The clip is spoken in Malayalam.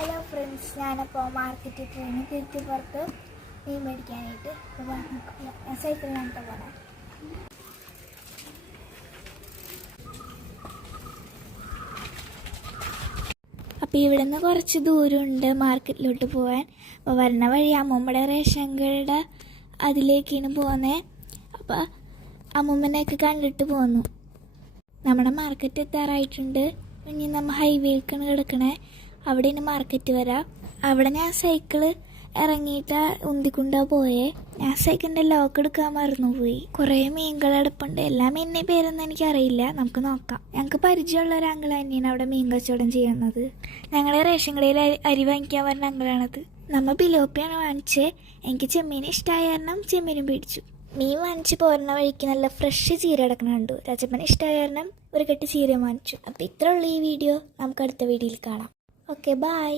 ഹലോ ഫ്രണ്ട്സ്, ഞാനപ്പോൾ മാർക്കറ്റിൽ പോകുന്നു. തിരുത്തിപ്പുറത്ത് മീൻ മേടിക്കാനായിട്ട്. ഞാൻ സൈക്കിളിനാണ് പോകണേ. അപ്പോൾ ഇവിടെ നിന്ന് കുറച്ച് ദൂരമുണ്ട് മാർക്കറ്റിലോട്ട് പോകാൻ. അപ്പോൾ വരണ വഴി അമ്മൂമ്മയുടെ റേഷൻ കടയുടെ അതിലേക്കാണ് പോകുന്നത്. അപ്പോൾ അമ്മൂമ്മനെയൊക്കെ കണ്ടിട്ട് പോന്നു. നമ്മുടെ മാർക്കറ്റ് എത്താറായിട്ടുണ്ട്. ഇനി നമ്മൾ ഹൈവേക്കാണ് കിടക്കണേ. അവിടെയാണ് മാർക്കറ്റ് വരാം. അവിടെ ഞാൻ സൈക്കിള് ഇറങ്ങിയിട്ട് ഉന്തിക്കൊണ്ടാ പോയേ. ഞാൻ സൈക്കിളിൻ്റെ ലോക്ക് എടുക്കാൻ മറന്നുപോയി. കുറേ മീനുകൾ എടുപ്പുണ്ട്. എല്ലാ മീനിൻ്റെ പേരൊന്നും എനിക്കറിയില്ല. നമുക്ക് നോക്കാം. ഞങ്ങൾക്ക് പരിചയമുള്ള ഒരു അങ്കിൾ തന്നെയാണ് അവിടെ മീൻ കച്ചവടം ചെയ്യുന്നത്. ഞങ്ങളെ റേഷൻ കടയിൽ അരി വാങ്ങിക്കാൻ പറഞ്ഞ അങ്കിളാണത്. നമ്മൾ പിലോപ്പിയാണ് വാങ്ങിച്ചത്. എനിക്ക് ചെമ്മീൻ ഇഷ്ടമായ കാരണം ചെമ്മീനും പിടിച്ചു. മീൻ വാങ്ങിച്ച് പോരുന്ന വഴിക്ക് നല്ല ഫ്രഷ് ചീര കിടക്കണം കണ്ടു. രാജപ്പന് ഇഷ്ടമായ കാരണം ഒരു കെട്ട് ചീര വാങ്ങിച്ചു. അപ്പോൾ ഇത്രയുള്ള ഈ വീഡിയോ. നമുക്ക് അടുത്ത വീഡിയോയിൽ കാണാം. Okay, by.